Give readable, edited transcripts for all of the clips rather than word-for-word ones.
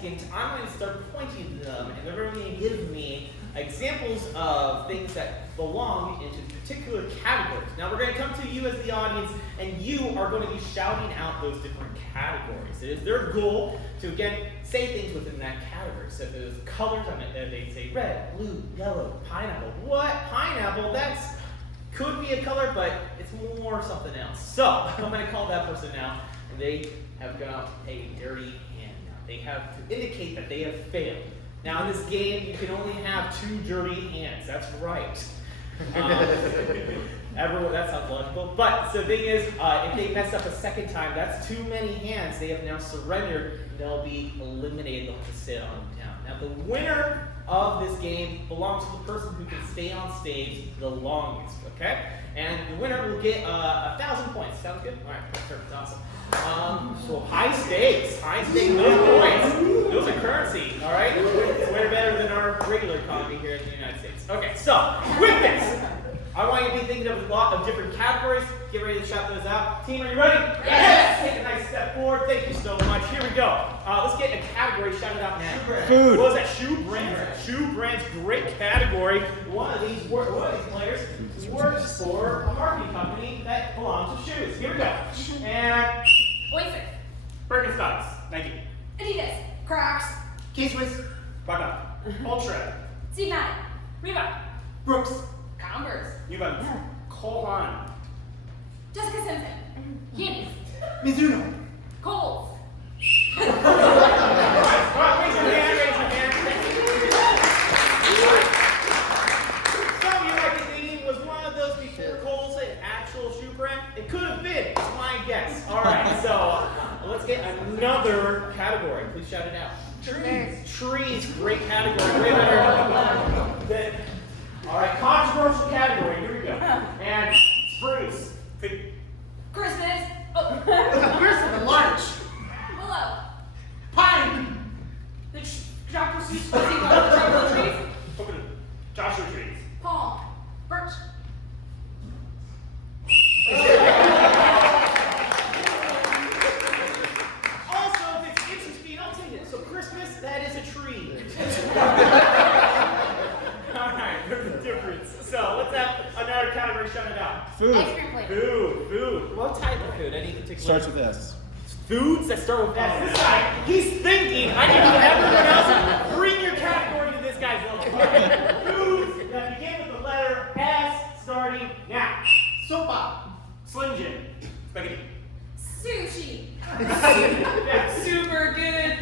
second, I'm going to start pointing to them, and they're going to give me examples of things that belong into particular categories. Now, we're going to come to you as the audience, and you are going to be shouting out those different categories. It is their goal to, again, say things within that category. So if there's colors on it, they say red, blue, yellow, pineapple. What? Pineapple? That's could be a color, but it's more something else. So I'm going to call that person out, and they have got a dirty hand now. They have to indicate that they have failed. Now in this game, you can only have 2 dirty hands. That's right. Everyone, that sounds logical. But so the thing is, if they mess up a second time, that's too many hands. They have now surrendered. They'll be eliminated. They'll have to sit on down. Now the winner of this game belongs to the person who can stay on stage the longest. Okay, and the winner will get 1,000 points. Sounds good? All right, perfect, awesome. So high stakes, those points, those are currency, all right? It's way better than our regular economy here in the United States. Okay, so with this, I want you to be thinking of a lot of different categories. Get ready to shout those out. Team, are you ready? Yes! Take a nice step forward. Thank you so much. Here we go. Let's get a category shouted out now. Food. What was that? Shoe brands. Shoe brands, great category. One of these players works for a marketing company that belongs to shoes. Here we go. And Oasis, Birkenstocks, Nike, Adidas, Crocs, K-Swiss, Bata, Ultra, Steve Madden, Reebok, Brooks, Converse, New Balance, Cole Haan, Jessica Simpson, Yeezys, Mizuno, Kohl's. Raise your hand, raise your hand. Some of you might be thinking, was one of those before Kohl's an actual shoe brand? It could have been, it's my guess. All right, so let's get another category. Please shout it out. Trees, great category. Way better. All right, controversial category. Here we go. And spruce. Christmas, Christopher Larch, Willow, Pine, the Dr. Seuss fuzzy one, the tropical trees, Coconut. Joshua trees. palm, birch. Also, if it's interesting, I'll take it. So Christmas, that is a tree. All right, there's a difference. So let's have another category shut it out. Food. Ice cream flavor. Food. What type of food? Any particular? Starts with S. Foods that start with S. This guy, he's thinking. I need everyone else bring your category to this guy's level. Foods that begin with the letter S, starting now. Sopa, Slim Jim. Spaghetti. Sushi, Yeah. super good.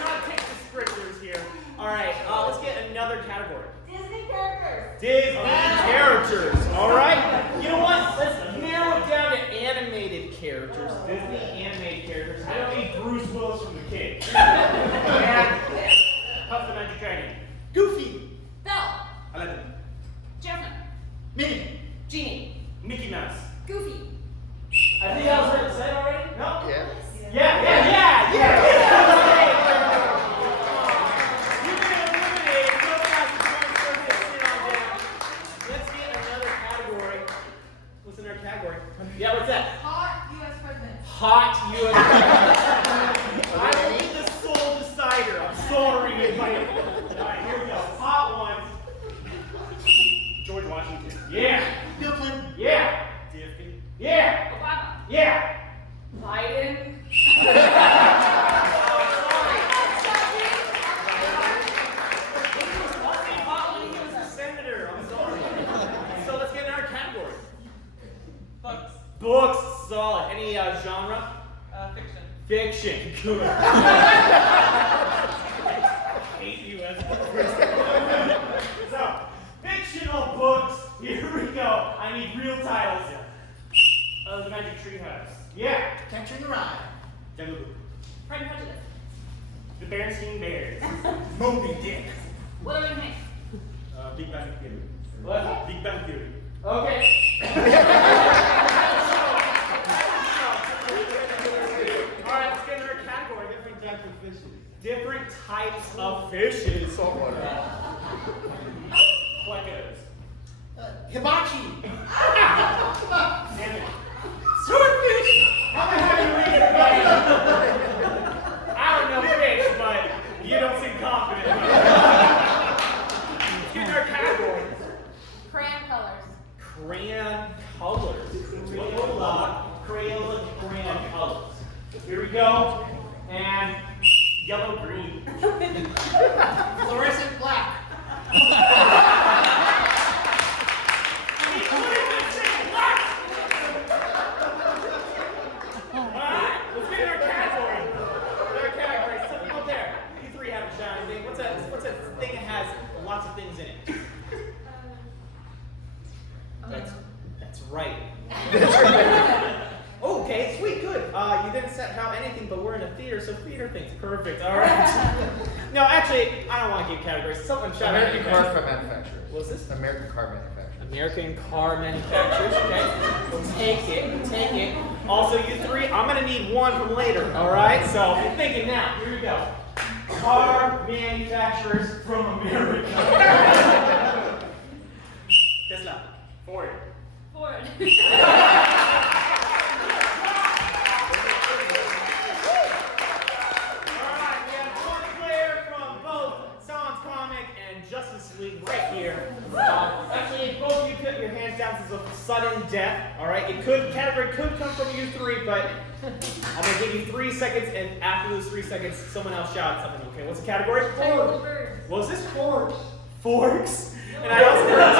Not take descriptors here. All right, let's get another category. Disney characters. Disney characters. All right. You know what? Let's narrow it down to animated characters. Disney animated characters. I don't need Bruce Willis from The King. And Puff the Magic Dragon. Goofy, Belle, Aladdin. Jasmine, Minnie, Genie, Mickey Mouse. Goofy. I think I was said already. No. yeah. Yeah. You've been eliminated. Nobody has to transfer this. Sit on down. Let's get another category. What's in our category? Yeah, what's that? Hot U.S. president. Hot U.S. I will be the sole decider. I'm sorry if I. All right, here we go. Hot ones. George Washington. Yeah. Bill Clinton, Yeah. DFP, Yeah. Obama. Yeah. Biden. He was a senator. I'm sorry. So let's get in our category. Books, solid. Any genre? Fiction. Fiction. Good. Hate you as a person. So, fictional books. Here we go. I need real titles. The Magic Tree House. Yeah. Catcher in the Rye, Jungle Book. Pride and Prejudice. The Berenstain Bears. Moby Dick, What are we doing? Big Bang Theory. What? Big Bang Theory. Okay. All right, let's get into our category. Different types of fishes. Different types of fishes. Saltwater. Plecos. Hibachi, Salmon. Swordfish, go. And yellow green. Fluorescent black. Alright, let's get in our category. Our category. Something out there. You three haven't shot anything. What's that thing that has lots of things in it? That's right. Okay, sweet, good. You didn't set how anything, but we're in a theater, so theater things. Perfect. All right. No, actually, I don't want to give categories. Someone shout out. American car manufacturers. What's this? American car manufacturers. American car manufacturers. Okay, we'll take it. We'll take it. Also, you three, I'm gonna need one from later. All right. So if you're thinking now, here we go. Car manufacturers from America. Tesla. Ford. Ford. Justice League right here. Actually, both of you put your hands down. This is a sudden death. All right, category could come from you three, but I'm gonna give you 3 seconds, and after those 3 seconds, someone else shout something. Okay, what's the category? Birds. What was this? Forks. Forks. And I also heard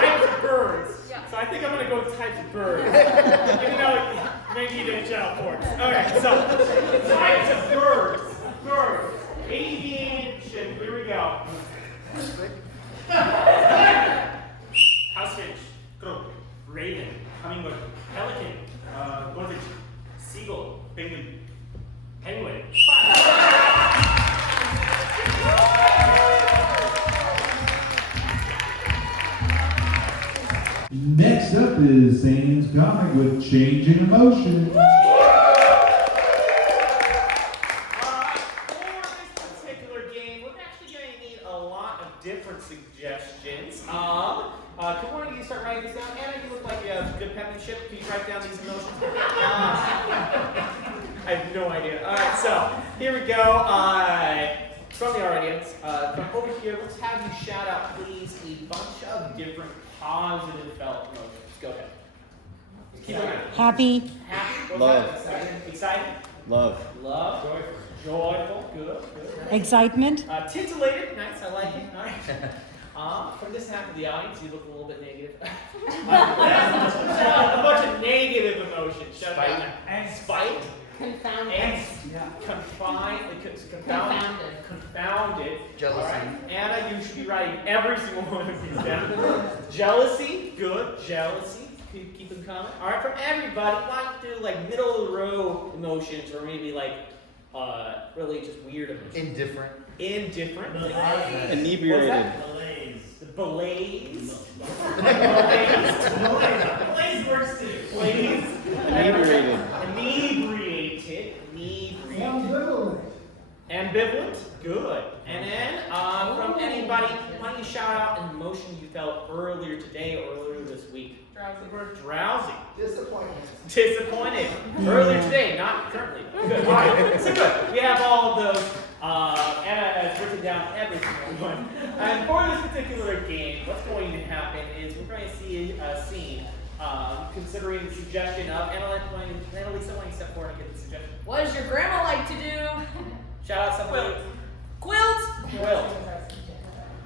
types of birds. Yeah. So I think I'm gonna go with types of birds. Even though maybe you didn't shout forks. Okay, so types of birds. Birds. Aviation. Here we go. House finch, crow, raven, hummingbird, pelican, goldfinch, seagull, penguin, penguin. Next up is Zane's comic with Changing Emotion. For this particular game, we're actually going to need a lot of different suggestions. Can one of you start writing this down? Anna, you look like you have good penmanship. Can you write down these emotions? I have no idea. All right, so here we go. From the audience, from over here, let's have you shout out, please, a bunch of different positive felt emotions. Go ahead. Keep going. Happy, Happy. What's Love. that? Excited. Love. Love. Joyful. Good. excitement, Titillated. Nice. I like it. All right. From this half of the audience, you look a little bit negative. A bunch of negative emotions. Shout out. Spite. Confounded. Angst. Confounded. Jealousy. All right. Anna, you should be writing every single one of these down. Jealousy. Good. Jealousy. Keep them coming. All right. From everybody, why don't you do like middle of the road emotions, or maybe like really just weird emotions. Indifferent. Indifferent. Inebriated. Blaze. Blaze works too. Blaze. Inebriated. Inebriated. Ambivalent. Good. And then from anybody, why don't you shout out an emotion you felt earlier today or earlier this week? Drowsy. Disappointed. Earlier today, not currently. Good. All right. So good. We have all of those. Anna has written down every single one. And for this particular game, what's going to happen is we're going to see a scene considering the suggestion of Annalise. Why don't you step forward and get the suggestion? What does your grandma like to do? Shout out somebody. Quilt. Quilt.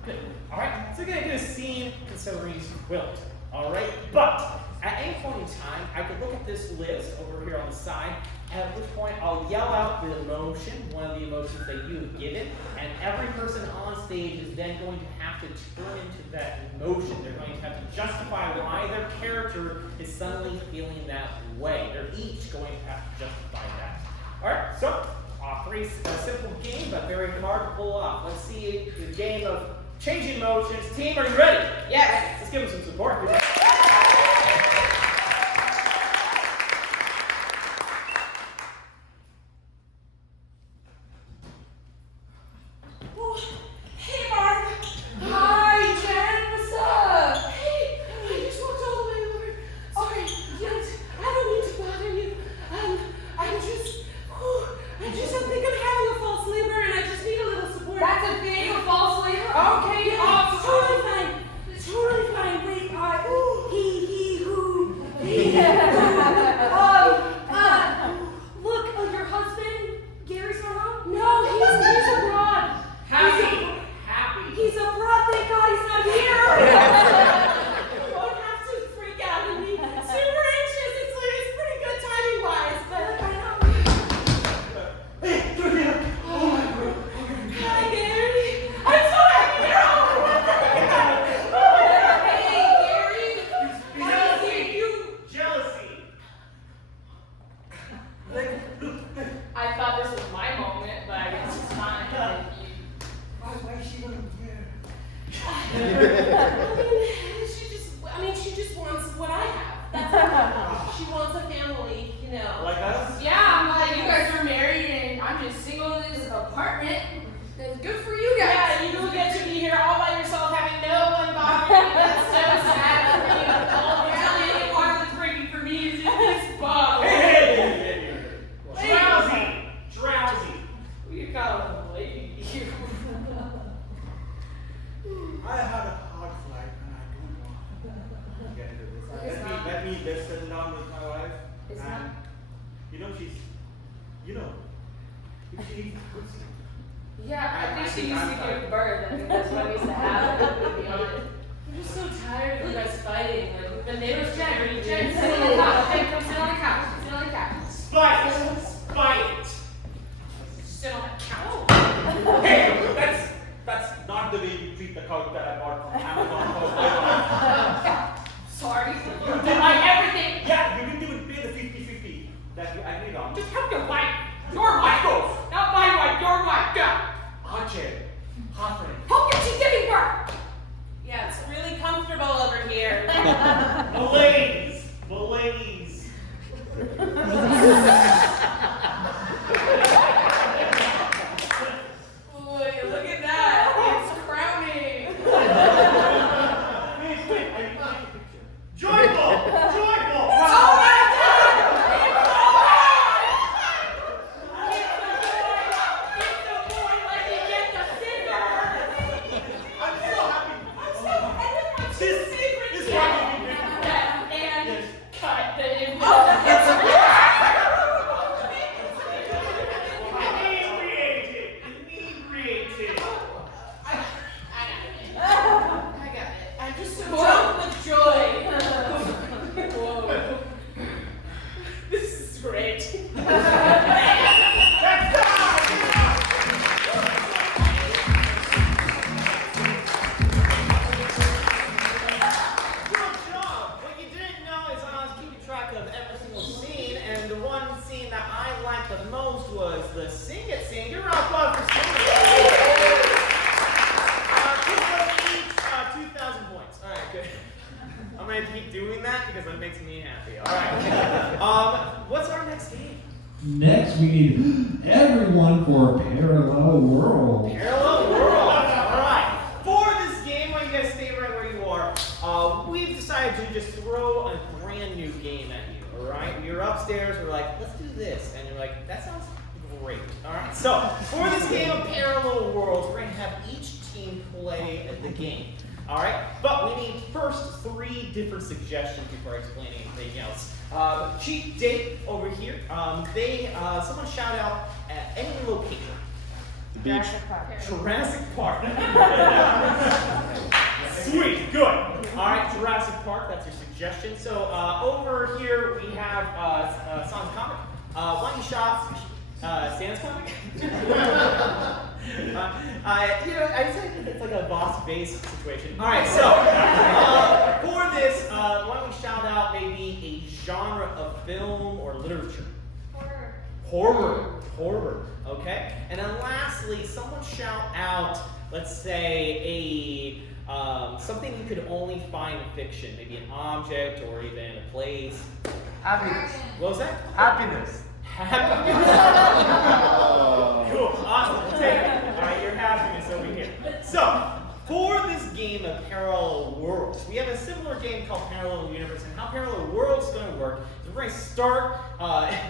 Good. All right. So we're going to do a scene considering quilt. All right. But at any point in time, I could look at this list over here on the side, at which point I'll yell out the emotion, one of the emotions that you have given, and every person on stage is then going to have to turn into that emotion. They're going to have to justify why their character is suddenly feeling that way. They're each going to have to justify that. All right. So, pretty simple game, but very hard to pull off. Let's see the game of changing emotions. Team, are you ready? Yes. Let's give them some support. Hey, Mark. Hi, Jen. What's up? Hey, I just walked all the way over. Sorry, yes, I don't mean to bother you. I think I'm having a false labor, and I just need a little support. That's a thing, a false labor. Okay, Yeah, totally fine. Totally fine. Wait, ooh. I thought this was my moment, but I guess it's fine. Why is she looking here? She just wants what I have. That's all. She wants a family, you know. Like us? Yeah, I'm like, you guys are married and I'm just single in this apartment. It's good for you guys. Yeah, you get to be here all by yourself, having no one bothering you. That's so sad for you. The only water that's breaking for me is in this bottle. Hey! Drowsy! Drowsy! You got a lady. I had a hard flight and I don't want to get into this. It's not- Let me just sit down with my wife. It's and, not- she's, if she needs good sleep. Yeah, I think she think used I'm to fine. give birth. I think that's what needs to happen, to be honest. I'm just so tired of you guys fighting. Like, the neighbors Jen, sit on the couch. Okay, come sit on the couch. Sit on the couch. Spite! Spite! Sit on the couch. Hey, that's not the way you treat the couch that I bought from Amazon. Sorry. You did like everything. Yeah, you didn't even pay the 50-50 that you agreed on. Just help your wife. Your wife. Not my wife. Your wife. Go. Archer, Hawthorne. Help your she's giving birth. Yeah, it's really comfortable over here. Malaise! Malaise! Boy, look at that. It's crowning. Wait, are you taking a picture? Joyful! Joyful! Oh my God! It's the boy! Let me get the scissors! I'm so happy. I'm so secret. This is Yeah. And Yes. cut the Inebriated! Inebriated! I got it. I'm just so drunk with joy. Whoa. This is great. Good job! What you didn't know is I was keeping track of every single scene, and the one scene that I liked the most was the Sing It scene. You're up for Sing It! Each 2,000 points. Alright, good. I'm gonna keep doing that because that makes me happy. Alright. What's our next game? Next, we need everyone for Parallel World. Parallel World. Alright. For this game, while you guys stay right where you are, we've decided to just throw a brand new game at you. Alright? You're upstairs, we're like, let's do this. And you're like, that sounds great. Alright. So, for this game of Parallel Worlds, we're going to have each team play the game. Alright? But we need first 3 different suggestions before explaining anything else. Cheat Date over here. Someone shout out at any location. The beach. Jurassic Park. Sweet, good. All right, Jurassic Park, that's your suggestion. So over here we have Sans Comic. Why don't you shop Sans Comic? I'd say it's like a boss-based situation. All right, so for this, why don't we shout out maybe a genre of film or literature? Horror, okay? And then lastly, someone shout out, let's say, something you could only find in fiction, maybe an object or even a place. Happiness. What was that? Happiness. Happiness. Cool, awesome, we'll take it. All right, your happiness over here. So, for this game of Parallel Worlds, we have a similar game called Parallel Universe, and how Parallel Worlds is going to work is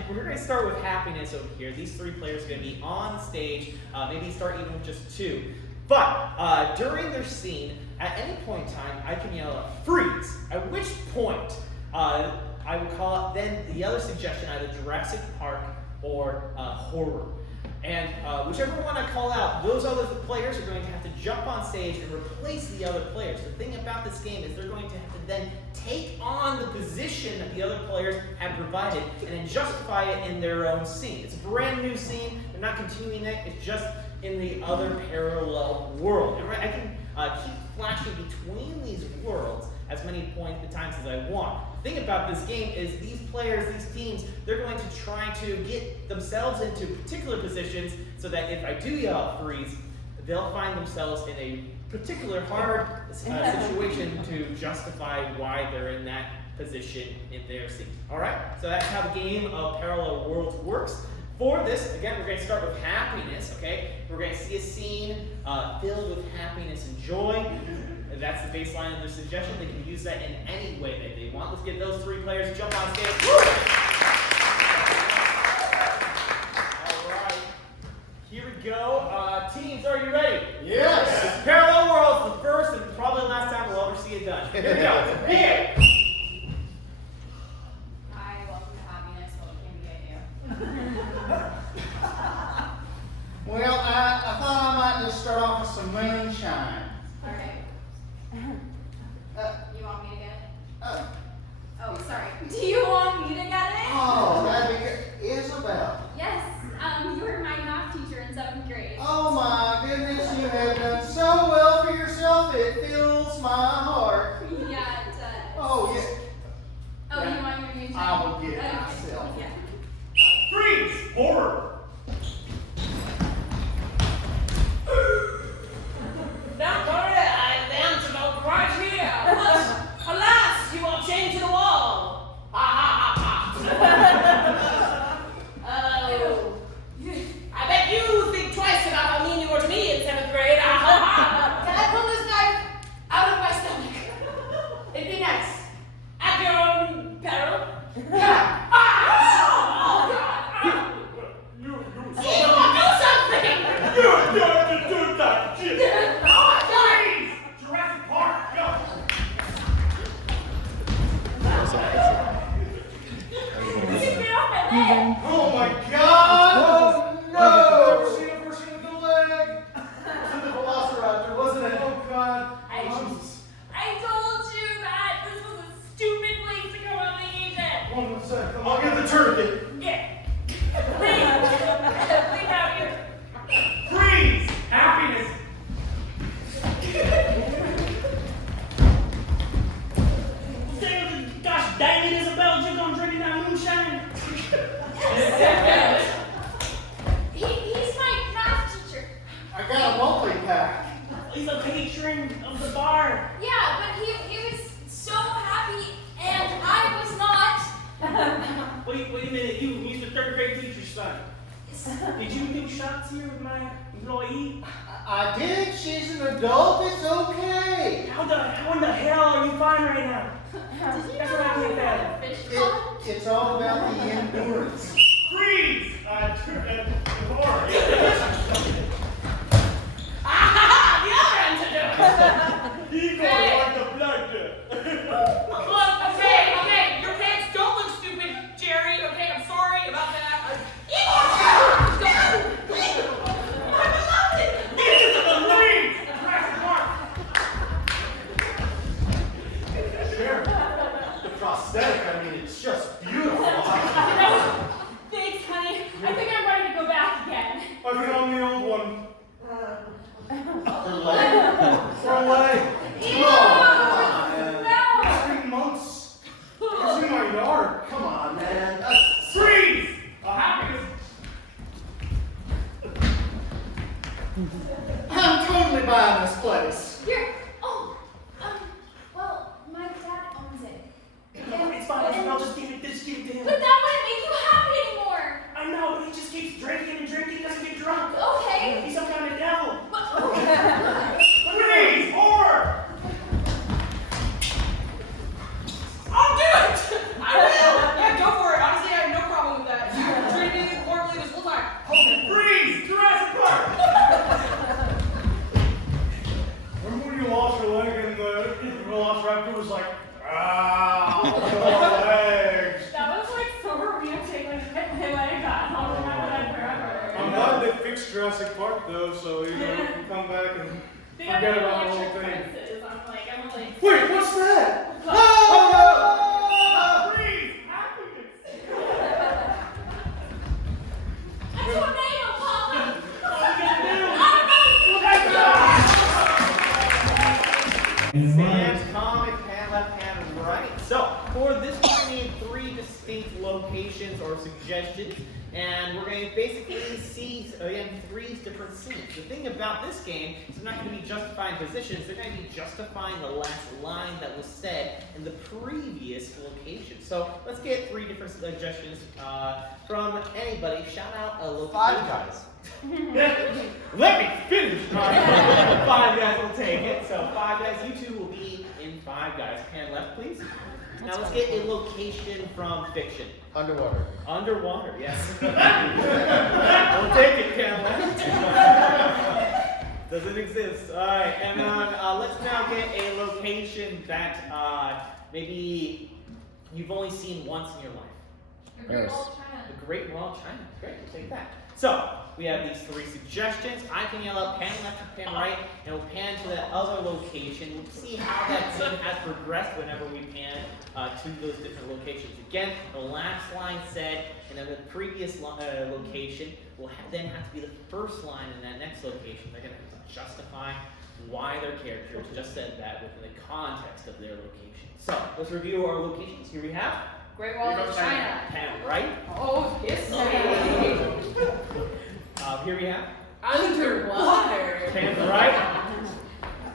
we're going to start with happiness over here. These 3 players are going to be on stage, maybe start even with just 2. But during their scene, at any point in time, I can yell out freeze. At which point, I would call it then the other suggestion, either Jurassic Park or horror. And whichever one I call out, those other players are going to have to jump on stage and replace the other players. The thing about this game is they're going to have to then take on the position that the other players have provided and then justify it in their own scene. It's a brand new scene. They're not continuing it. It's just in the other parallel world. And I can keep flashing between these worlds as many times as I want. thing about this game is these players, these teams, they're going to try to get themselves into particular positions so that if I do yell out freeze, they'll find themselves in a particular hard situation to justify why they're in that position in their scene. Alright, so that's how the game of Parallel Worlds works. For this, again, we're going to start with happiness, okay? We're going to see a scene filled with happiness and joy. And that's the baseline of their suggestion. They can use that in any way that they want. Let's get those 3 players to jump on stage. Alright, here we go. Teams, are you ready? Yes. This is Parallel Worlds, the first and probably the last time we'll ever see it done. Here we go. Here. Hi, welcome to Happiness. What can we get you? Well, I thought I might just start off with some moonshine. Okay. You want me to get it? Oh, sorry. Do you want me to get it? Oh, that'd be good. Isabel. Yes. You were my math teacher in 7th grade. Oh my goodness, you have done so well for yourself. It fills my heart. Yeah, it does. Oh, yeah. Oh, you want your new I will get it myself. Yeah. Freeze! Horror! Don't worry, I'm the antidote right here. Alas, you are chained to the wall. Ha ha ha ha. Oh, I bet you think twice about how mean you were to me in 7th grade. Ha ha ha. Can I pull this knife out of my stomach? It'd be nice. At your own peril. Yeah. Oh, God. You want to do something. You're going to do that shit! Oh, my God. Freeze! Jurassic Park, go! Keep me off my leg. Oh my God! Oh no! Never seen a person with a leg! It's the Velociraptor, wasn't it? Oh God! I told you that this was a stupid place to come on vacation. One second. I'll get the tourniquet. Yeah. Leave out here. Freeze! Happiness! Gosh dang it, Isabel, you're gonna drink that moonshine. He's my math teacher. I got a multi-pack. He's a patron of the bar. Yeah, but he was so happy and I was not. Wait a minute, he's the 3rd grade teacher's son. Did you do shots here with my employee? I did. She's an adult. It's okay. How in the hell are you fine right now? Did you That's know what I how can't to fathom. fish It, pond? it's all about the endurance. Freeze! Horror! The other antidote. Evil Hey. like the blood. Look, okay, your pants don't look stupid, Jerry. Okay, I'm sorry about that. Freeze! Jurassic Park! Sure. The prosthetic, I mean, it's just beautiful. Thanks, honey. I think I'm ready to go back again. I found the old one. Her leg. Her leg. Ew! Oh, No! 3 months. It's in my yard. come on, man. Freeze! A happiness. I'm totally buying this place. Here. Oh, well, my dad owns it. It's fine, I'll just give it to him. But that wouldn't make you happy anymore. I know, but he just keeps drinking and drinking, doesn't get drunk. Okay. He's some kind of devil. But, Freeze! Horror! I'll do it! I will! Yeah, go for it. Honestly, I have no problem with that. You've treated me horribly this whole time. Freeze! Jurassic Park! Remember when you lost your leg and the Velociraptor was like, ah, my legs. that was like so romantic when my leg got. I'll remember that forever. I'm glad they fixed Jurassic Park though, so you know, you can come back and They forget have about the whole electric thing. fences. I'm like, Wait, what's that? Oh! Freeze! Happiness! a tornado, Papa. What are we gonna do? And Sam's comic hand, left hand, right. So for this And we're going to basically see, again, 3 different scenes. The thing about this game is they're not going to be justifying positions, they're going to be justifying the last line that was said in the previous location. So let's get 3 different suggestions from anybody. Shout out a local. 5 Guys. Let me finish. 5 Guys will take it. So 5 Guys, you 2 will be in 5 Guys. Pan left, please. Now let's get a location from fiction. Underwater. Underwater, yes. We'll take it, Pan left. Doesn't exist. All right, and then let's now get a location that maybe you've only seen once in your life. The Great Wall of China. The Great Wall of China. Great, we'll take that. So, we have these 3 suggestions. I can yell out pan left or pan right, and we'll pan to that other location. We'll see how that scene has progressed whenever we pan to those different locations. Again, the last line said, and then the previous location will then have to be the first line in that next location. They're going to have to justify why their characters just said that within the context of their location. So, let's review our locations. Here we have Great Wall of China. pan right. Oh, yes. Here we have Underwater. pan right.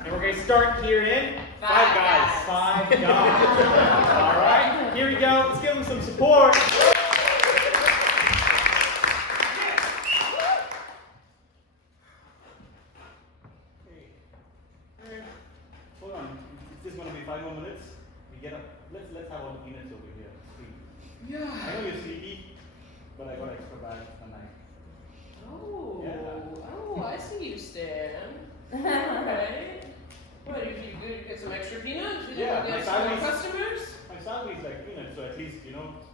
And we're going to start here in 5 Guys. 5 Guys. All right, here we go. Let's give them some support. Hold on. Is this going to be 5 more minutes? We get up. Let's have 1 minute over here. Yeah. I know you're sleepy, but I got extra bags tonight. Oh, Yeah. oh, I see you, Stan. Alright. What, if you get some extra peanuts? You Yeah, don't my get some more family's- customers? My salary is like peanuts, so at least,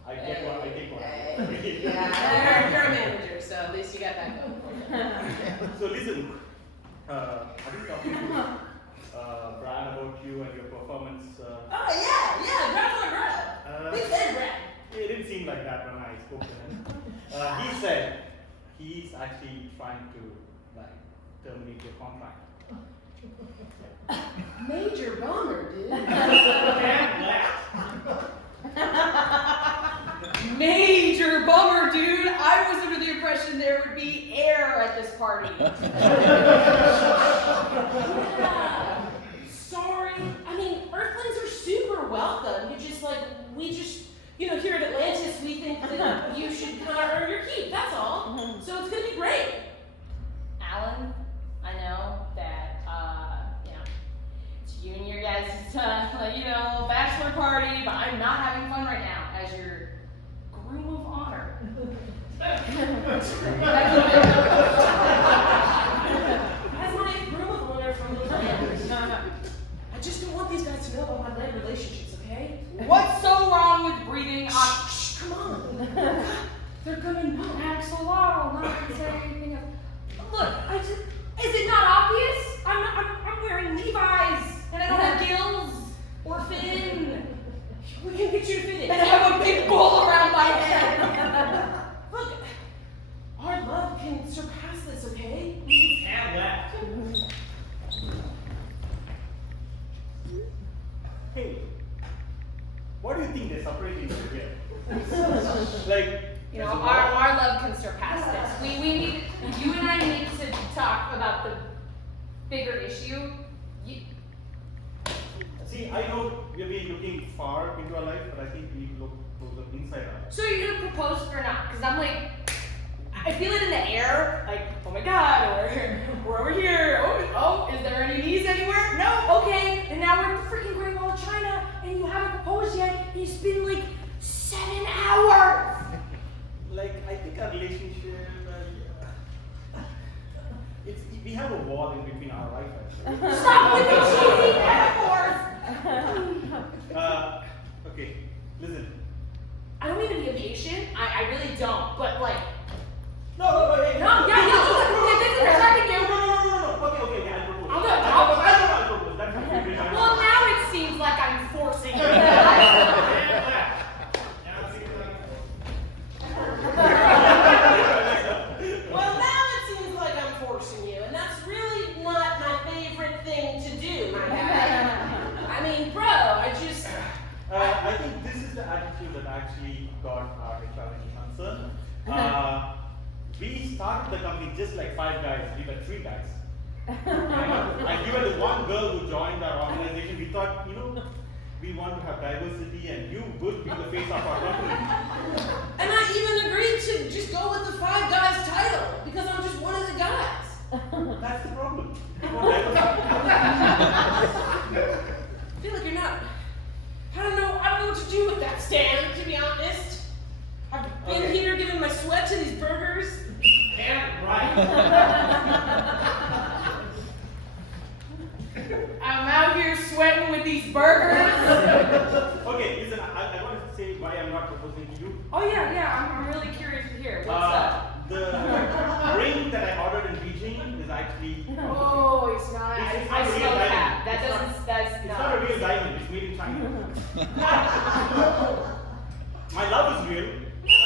I get one, I take one. Yeah, you're a manager, so at least you got that going for you. So listen, I've been talking to Brian about you and your performance. Oh, yeah, Brad's my Brad. Big fan, Brad. It didn't seem like that when I spoke to him. He said he's actually trying to terminate your contract. Major bummer, dude. Pan left. Major bummer, dude. I was under the impression there would be air at this party. Yeah. Sorry. I mean, Earthlings are super welcome. Here at Atlantis, we think that you should kind of earn your keep. That's all. So it's gonna be great. Alan, I know that, it's you and your guys' bachelor party, but I'm not having fun right now as your groom of honor. As my groom of honor from the land. I just don't want these guys to know about my land relationships, okay? What's so wrong with breathing oxygen? Shh, come on. They're gonna know. Axel Laurel, not to say anything else. Look, is it not obvious? I'm wearing Levi's and I don't have gills or fin. We can get you to fit in. And I have a big bowl around my head. Look, our love can surpass this, okay? Pan left. Hey, what do you think they're separating over here? Our love can surpass this. We need, you and I need to talk about the bigger issue. See, I know we've been looking far into our life, but I think we need to look closer inside our life. So you're gonna propose or not? Because I'm like, I feel it in the air, like, oh my god, we're over here. Oh, is there any knees anywhere? No, okay. And now we're at the freaking Great Wall of China, and you haven't proposed yet. It's been like 7 hours. I think our relationship, we have a wall in between our life, actually. Stop with the cheesy metaphors. Okay, listen. I don't mean to be impatient. I really don't. But like, No, hey, no, yeah, this is attacking you. No. Okay, yeah, I'll propose. I'm gonna I'll propose. That's what we Well, now it seems like I'm forcing you. Well, now it seems like I'm forcing you, and that's really not my favorite thing to do, my guy. I mean, bro, I think this is the attitude that actually got our HR concerned. started the company just like 5 guys. We were 3 guys. Like you were the one girl who joined our organization. We thought, we want to have diversity, and you would be the face of our company. And I even agreed to just go with the 5 guys title because I'm just one of the guys. That's the problem. I feel like you're not. I don't know what to do with that, Stan, to be honest. I've been here giving my sweat to these burgers. And right. I'm out here sweating with these burgers. Okay, listen, I want to say why I'm not proposing to you. Oh yeah, I'm really curious to hear. What's up? The ring that I ordered in Beijing is actually. Oh, it's not. It's I not a real smell diamond. that. That's It's not. not a real diamond, it's made in China. My love is real.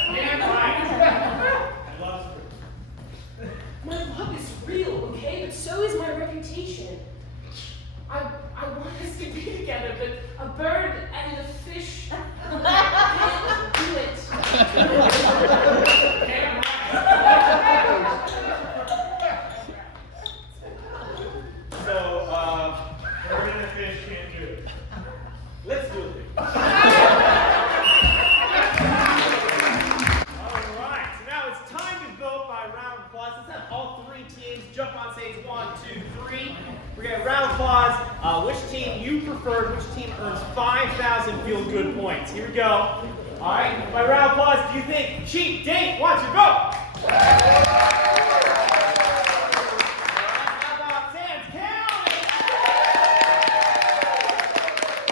And right. My love is real. My love is real, okay? But so is my reputation. I want us to be together, but a bird and a fish can't do it. So, Bird and a fish can't do it. let's do it. Alright, so now it's time to vote by round of applause. Let's have all 3 teams jump on stage. 1, 2, 3. We're going to round of applause. Which team you preferred, which team earns 5,000 feel-good points. Here we go. Alright, by round of applause, do you think Cheap Date wants your vote? How about Sands County?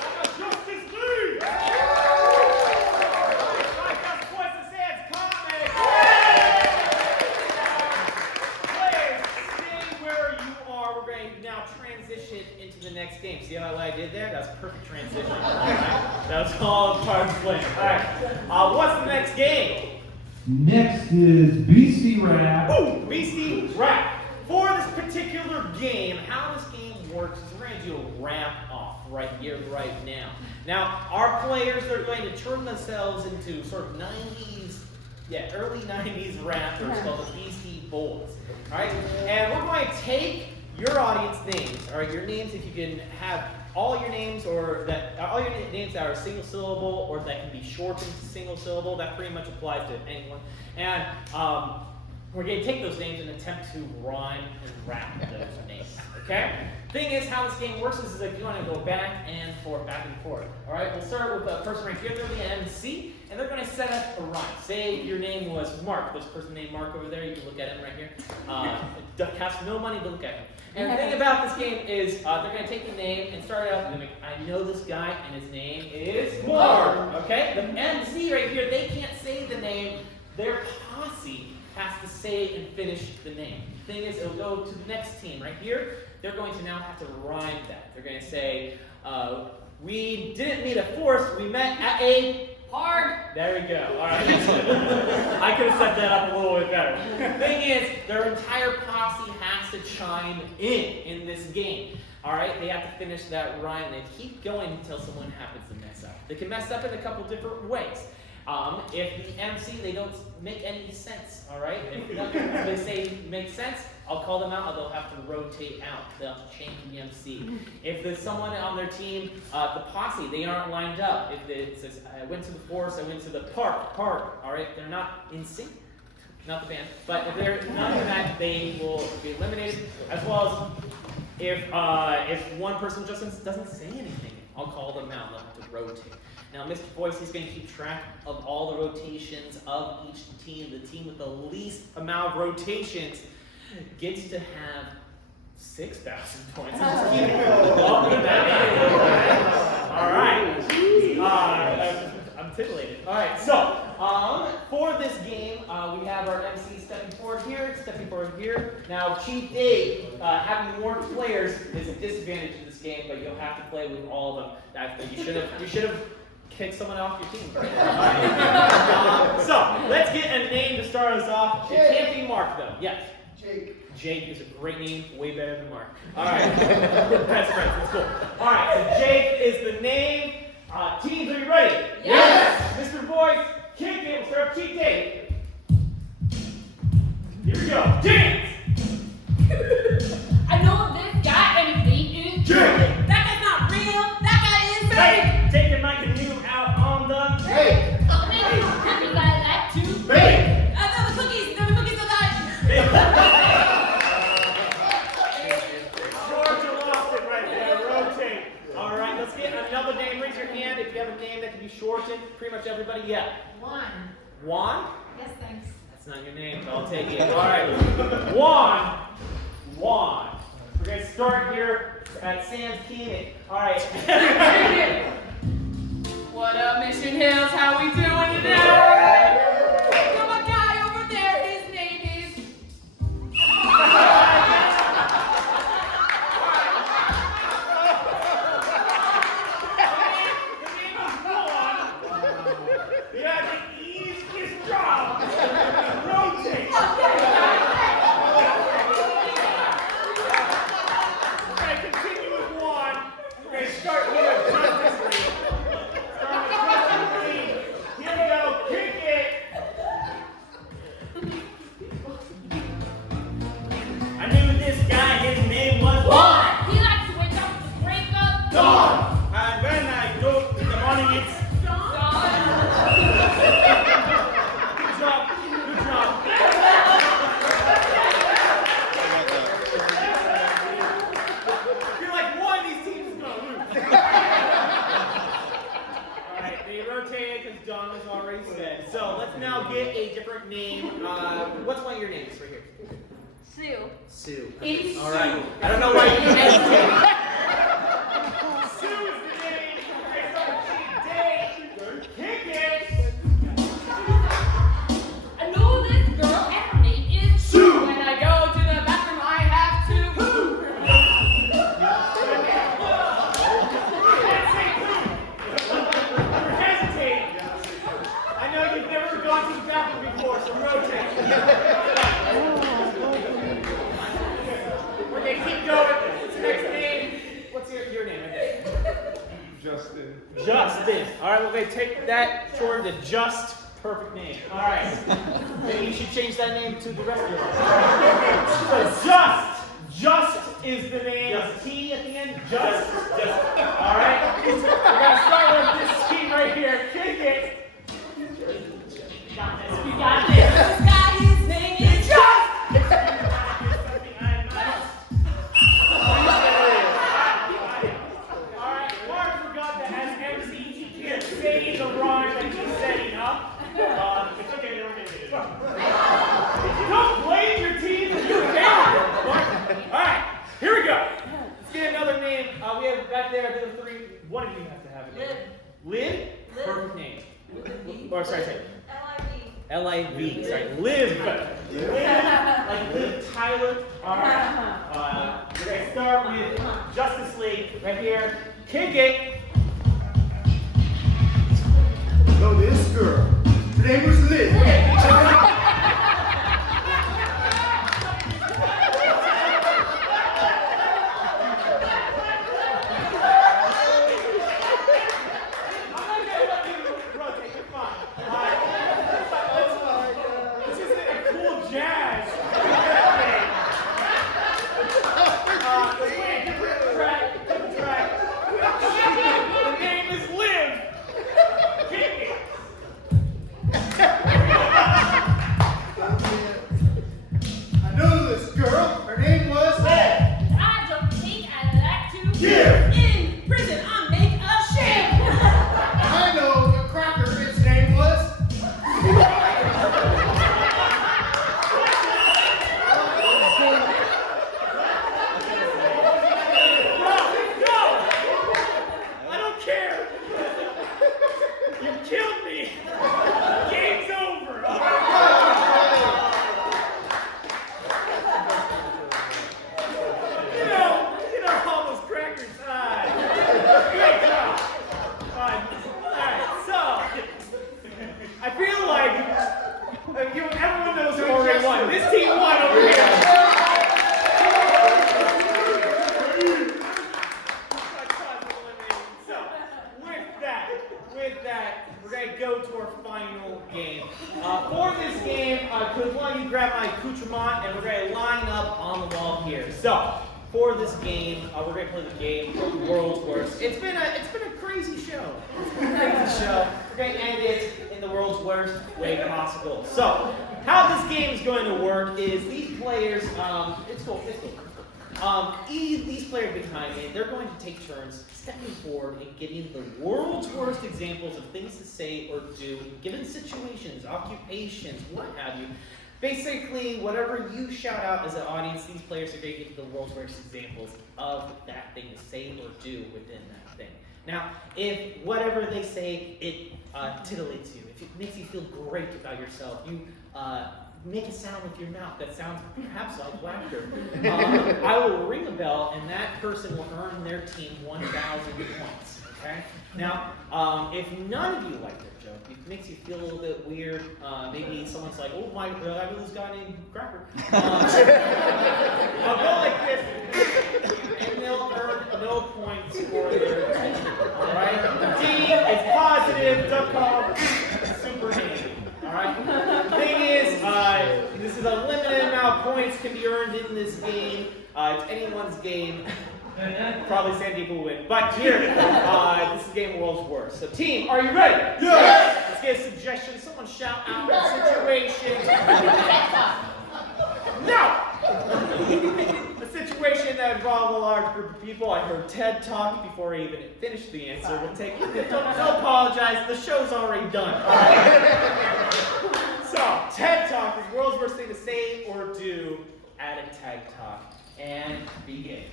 How about Justice League? 5,000 points to Sands Comics. Players, stay where you are. We're going to now transition into the next game. See how I did there? That was a perfect transition. Alright? That was all part of the plan. Alright. What's the next game? Next is Beastie Rap. Boom! Beastie Rap. For this particular game, how this game works is we're going to do a rap off right here, right now. Now, our players are going to turn themselves into sort of 90s, early 90s rappers called the Beastie Boys. Alright? And we're going to take your audience names, alright, your names if you can have all your names or that all your names that are single syllable or that can be shortened to single syllable, that pretty much applies to anyone. And we're going to take those names and attempt to rhyme and rap those names. Okay? Thing is, how this game works is if you want to go back and forth. Alright, we'll start with the person right here, they're the MC, and they're going to set up a rhyme. Say your name was Mark. There's a person named Mark over there, you can look at him right here. Costs no money, but look at him. And the thing about this game is they're going to take the name and start out with, I know this guy, and his name is Mark. Okay? The MC right here, they can't say the name. Their posse has to say and finish the name. The thing is, it'll go to the next team right here. They're going to now have to rhyme that. They're going to say, we didn't meet at Forest, we met at a park. There we go. All right. I could have set that up a little bit better. Thing is, their entire posse has to chime in this game. All right, they have to finish that rhyme. They keep going until someone happens to mess up. They can mess up in a couple different ways. If the MC, they don't make any sense, all right? If nothing they say makes sense, I'll call them out, or they'll have to rotate out. They'll have to change the MC. If there's someone on their team, the posse, they aren't lined up. If it says, I went to the forest, I went to the park, all right? They're not in sync, not the band. But if they're not in that, they will be eliminated, as well as if one person just doesn't say anything, I'll call them out. They'll have to rotate. Now, Mr. Boyce, he's going to keep track of all the rotations of each team. The team with the least amount of rotations gets to have 6,000 points. Just keep bumping that in. All right. I'm titillated. All right. So, for this game, we have our MC stepping forward here. Now, Chief Dave, having more players is a disadvantage in this game, but you'll have to play with all of them. You should have kick someone off your team. Right? So, let's get a name to start us off. It can't be Mark, though. Yes? Jake. Jake is a great name, way better than Mark. All right. Best friends, that's cool. All right, so Jake is the name. Teams, are you ready? Yes! Mr. Boyce, kick it. We'll start with Cheap Date. Here we go. Juan? Yes, thanks. That's not your name, but I'll take it. All right. Juan. We're going to start here at Sam's Keenan. All right. What up, Mission Hills? How we doing today? Got my guy over there. His name is. Yeah, the easiest job. Rotate. We're going to continue with Juan. We're going to start here at Justice League. Start with Justice League. Here we go. Kick it. I knew this guy, his name was What? He likes to wake up to break up. Don. And when I go in the morning, it's Don. good job. Good job. I feel like one of these teams is going to lose. Alright, they rotated because John was already said. So let's now get a different name. What's one of your names right here? Sue. Sue. It's Alright. Sue. I don't know why you hesitated. Sue is the name. I start day. Kick it. I know this girl and her name is Sue. When I go to the bathroom, I have to poo. You're hesitating. I know you've never gone to the bathroom before, so rotate. We're gonna keep going. What's your next name? What's your name? Justin. Justin. Alright, we're gonna take that short to just perfect name. Alright. Maybe you should change that name to the rest of your life. Just is the name. Just T at the end. Just. Alright. We're gonna start with this team right here. Kick it. We got this. This guy, his name is Just. Alright, Mark forgot that as MC, he can't say the rhyme that he's setting up. It's okay, they were gonna do it. Don't blame your team if you failed. Alright, here we go. Let's get another name. We have back there the three. One of you have to have it. Liv? Perfect name. Or sorry. L-I-V. Sorry. Liv. Like Liv Tyler. Alright. We're gonna start with Justice League right here. Kick it. Know this girl. Her name was Liz. I'm not gonna let you rotate, you're fine. This isn't a cool jazz. Wait, different track. The name is Liv. Kick it. I know this girl. Her name was I don't think I'd like to Yeah. in prison. I make a shame. I know the cracker. Its name was. Go! I don't care. You killed me. Game's over. You know all those crackers. Great job. Alright, so I feel like everyone knows who already won. This team won over here. So, with that, we're going to go to our final game. For this game, could one of you grab my accoutrement and we're going to line up on the wall here. So, for this game, we're going to play the game World's Worst. It's been a crazy show. We're going to end it in the world's worst way possible. So, how this game is going to work is these players, it's cool. these players behind me, they're going to take turns stepping forward and giving the world's worst examples of things to say or do, given situations, occupations, what have you. Basically, whatever you shout out as an audience, these players are going to give you the world's worst examples of that thing to say or do within that thing. Now, if whatever they say, it titillates you, if it makes you feel great about yourself, you make a sound with your mouth that sounds perhaps like laughter, I will ring a bell, and that person will earn their team 1,000 points. Okay? Now, if none of you like their joke, it makes you feel a little bit weird. Maybe someone's like, "Oh my, I know this guy named Cracker." I'll go like this, and they'll earn no points for their team. All right? The team is positive.com. Super handy. All right. The thing is, this is a limited amount of points can be earned in this game. It's anyone's game. Probably Sandy will win. But here, this is game world's worst. So team, are you ready? Yes! Let's get a suggestion. Someone shout out a situation. No! A situation that involved a large group of people. I heard TED Talk before I even finished the answer. We'll take it. Don't apologize. The show's already done. All right. So, TED Talk is the world's worst thing to say or do at a TED Talk. And begin.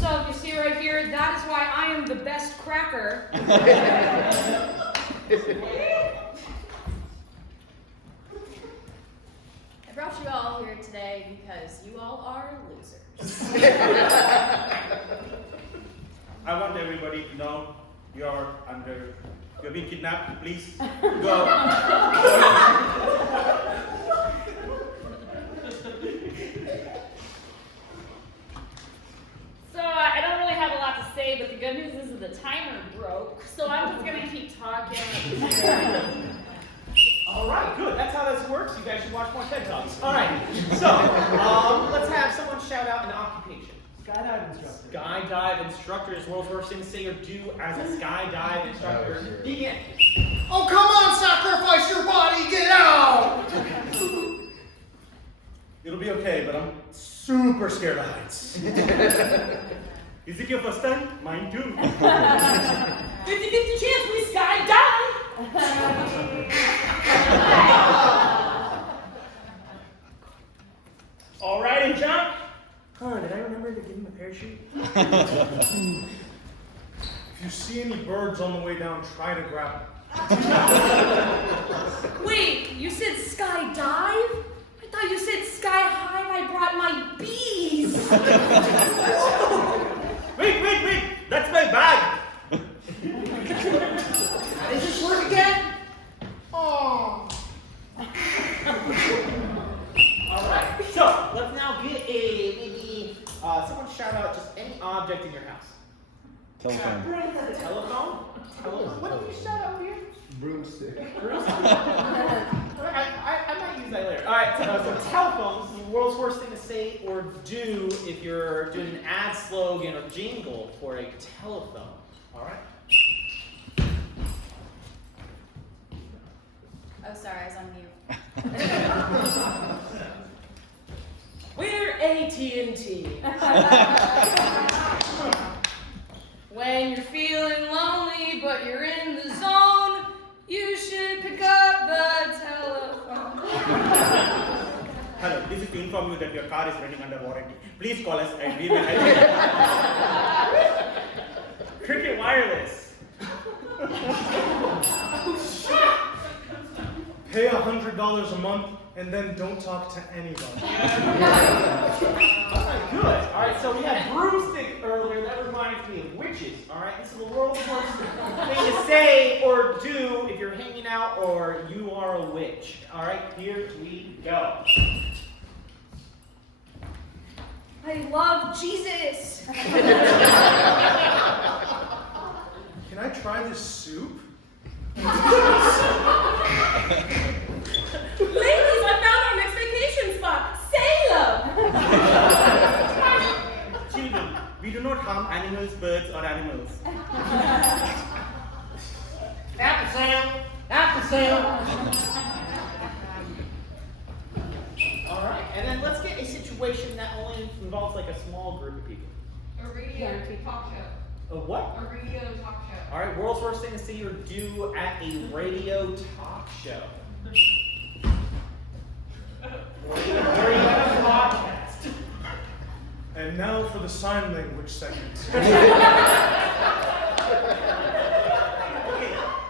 So if you see right here, that is why I am the best cracker. I brought you all here today because you all are losers. I want everybody to know you're being kidnapped. Please go. So I don't really have a lot to say, but the good news is that the timer broke, so I'm just gonna keep talking. All right, good. That's how this works. You guys should watch more TED Talks. All right. So let's have someone shout out an occupation. Skydive instructor. Skydive instructor is world's worst thing to say or do as a skydive instructor. Begin. Oh, come on, sacrifice your body, get out! It'll be okay, but I'm super scared of heights. Is it your first time? Mine too. 50-50 chance we skydive! All right, and jump. Huh, did I remember to give him a parachute? If you see any birds on the way down, try to grab them. Wait, you said skydive? I thought you said sky high. I brought my bees. Wait! That's my bag. Does this work again? Oh. All right. So let's now get maybe someone shout out just any object in your house. Telephone. Telephone? What did you shout out here? Broomstick. I might use that later. All right, so telephones is the world's worst thing to say or do if you're doing an ad slogan or jingle for a telephone. All right. Oh, sorry, I was on mute. We're AT&T. When you're feeling lonely but you're in the zone, you should pick up the telephone. Hello, this is to inform you that your car is running under warranty. Please call us and we will help you. Cricket Wireless. Pay $100 a month and then don't talk to anybody. Good. All right, so we had broomstick earlier. That reminds me of witches. All right, this is the world's worst thing to say or do if you're hanging out or you are a witch. All right, here we go. I love Jesus. Can I try this soup? Ladies, I found our next vacation spot, Salem. Children, we do not harm animals, birds, or animals. After sale. All right, and then let's get a situation that only involves like a small group of people. A radio talk show. A what? A radio talk show. All right, world's worst thing to see or do at a radio talk show. Radio podcast. And now for the sign language segment. Okay,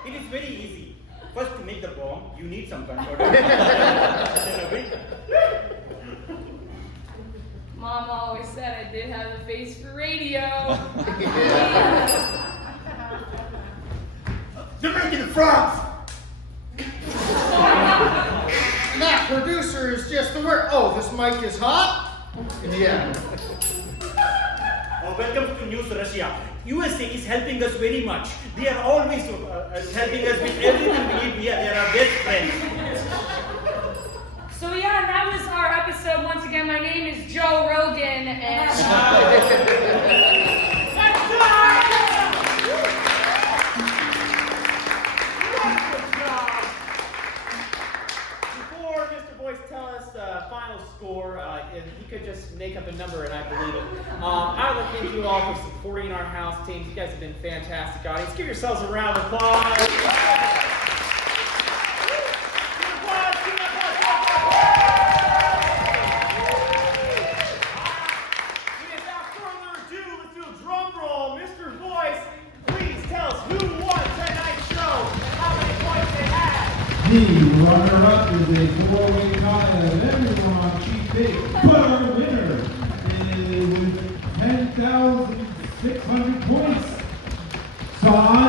it is very easy. First, to make the bomb, you need some gunpowder. Then a wick. Mom always said I did have a face for radio. You're making the frogs! And that producer is just the word. Oh, this mic is hot? Yeah. Welcome to News Russia. USA is helping us very much. They are always helping us with everything we need. They are our best friends. So yeah, that was our episode. Once again, my name is Joe Rogan, and Before Mr. Boyce tell us the final score, and he could just make up a number and I believe it. I would like to thank you all for supporting our house teams. You guys have been fantastic audience. Give yourselves a round of applause. Without further ado, let's do a drum roll. Mr. Boyce, please tell us who won tonight's show and how many points they had. The runner-up is a four-way tie of everyone on Cheap Date, but our winner is with 10,600 points. Sai